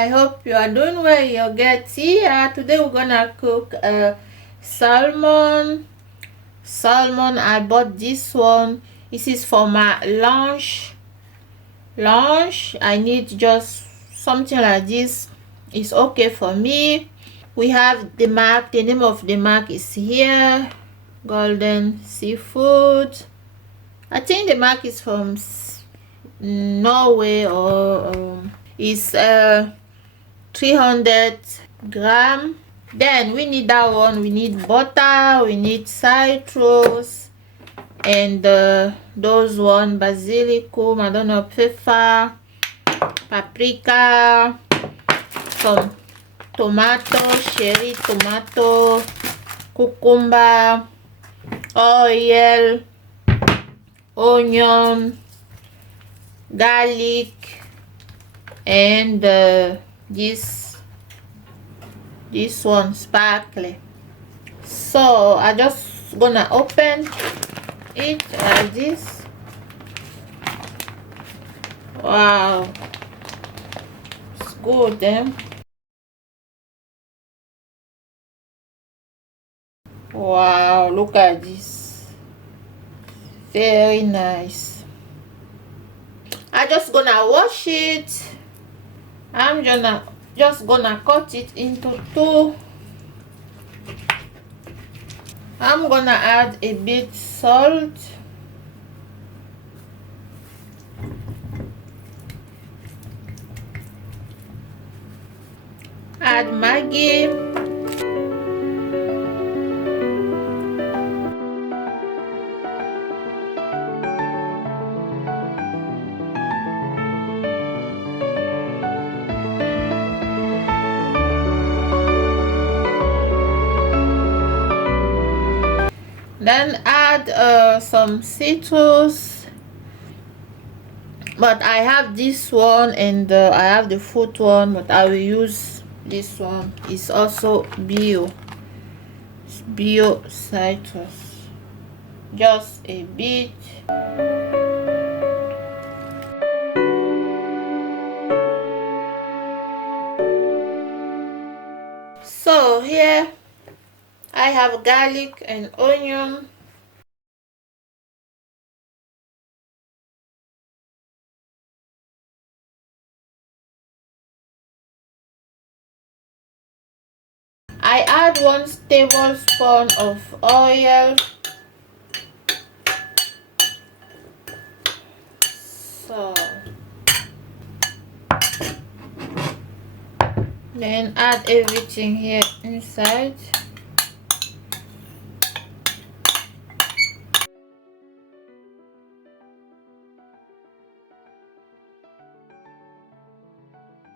I hope you are doing well. You'll get Thea. Today we're gonna cook salmon. I bought this one. This is for my lunch. I need just something like this. It's okay for me. We have the mark. The name of the mark is here. Golden Seafood. I think the mark is from Norway or is 300 gram. Then we need that one. We need butter, we need citrus, and those one basilicum, I don't know, pepper, paprika, some tomato, cherry tomato, cucumber, oil, onion, garlic, and this one sparkly. So I just gonna open it like this. Wow, it's good, eh? Wow, look at this, very nice. I just gonna wash it. I'm just gonna cut it into two. I'm gonna add a bit salt, add Maggi, then add some citrus, but I have this one and I have the fruit one, but I will use this one. It's also bio citrus, just a bit. So here I have garlic and onion. I add 1 tablespoon of oil. So then add everything here inside.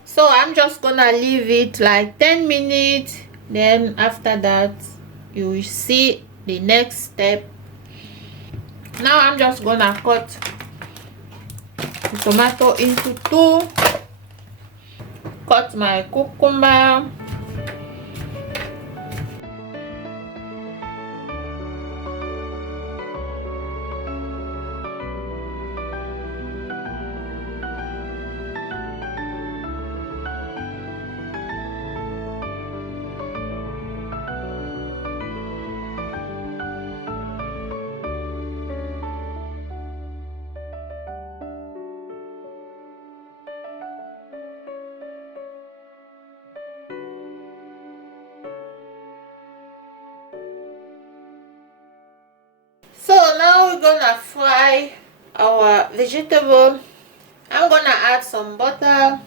So I'm just gonna leave it like 10 minutes. Then after that you will see the next step. Now I'm just gonna cut the tomato into two, cut my cucumber, so now we're gonna fry our vegetable. I'm gonna add some butter,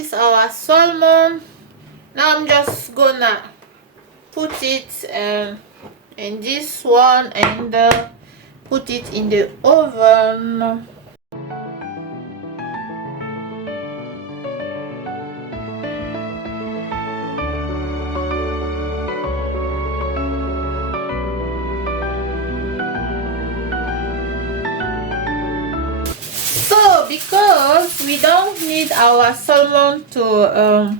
is our salmon. Now I'm just gonna put it in this one and put it in the oven. So because we don't need our salmon to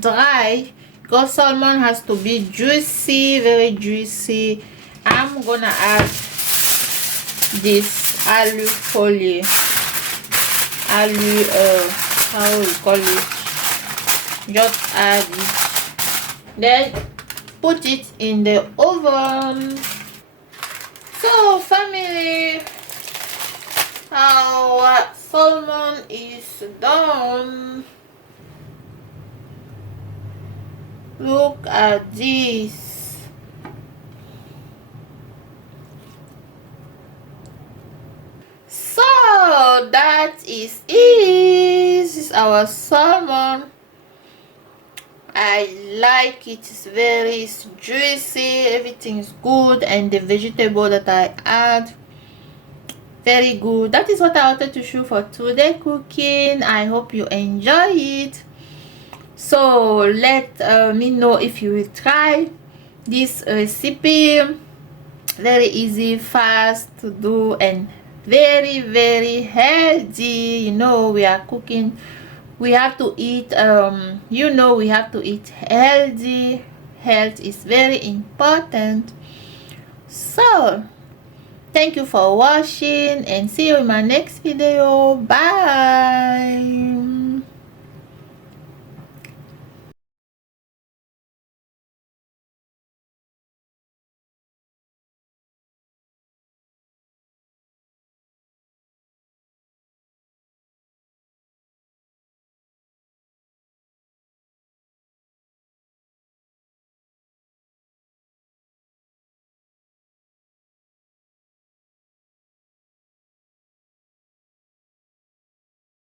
dry, because salmon has to be juicy, very juicy, I'm gonna add this alu folie, how we call it, just add it, then put it in the oven. So family, our salmon is done. Look at this. So that is it. This is our salmon. I like it. It's very juicy, everything is good, and the vegetable that I add, very good. That is what I wanted to show for today cooking. I hope you enjoy it. So let me know if you will try this recipe. Very easy, fast to do, and very, very healthy. You know, we are cooking, we have to eat you know, we have to eat healthy. Health is very important. So thank you for watching, and see you in my next video. Bye.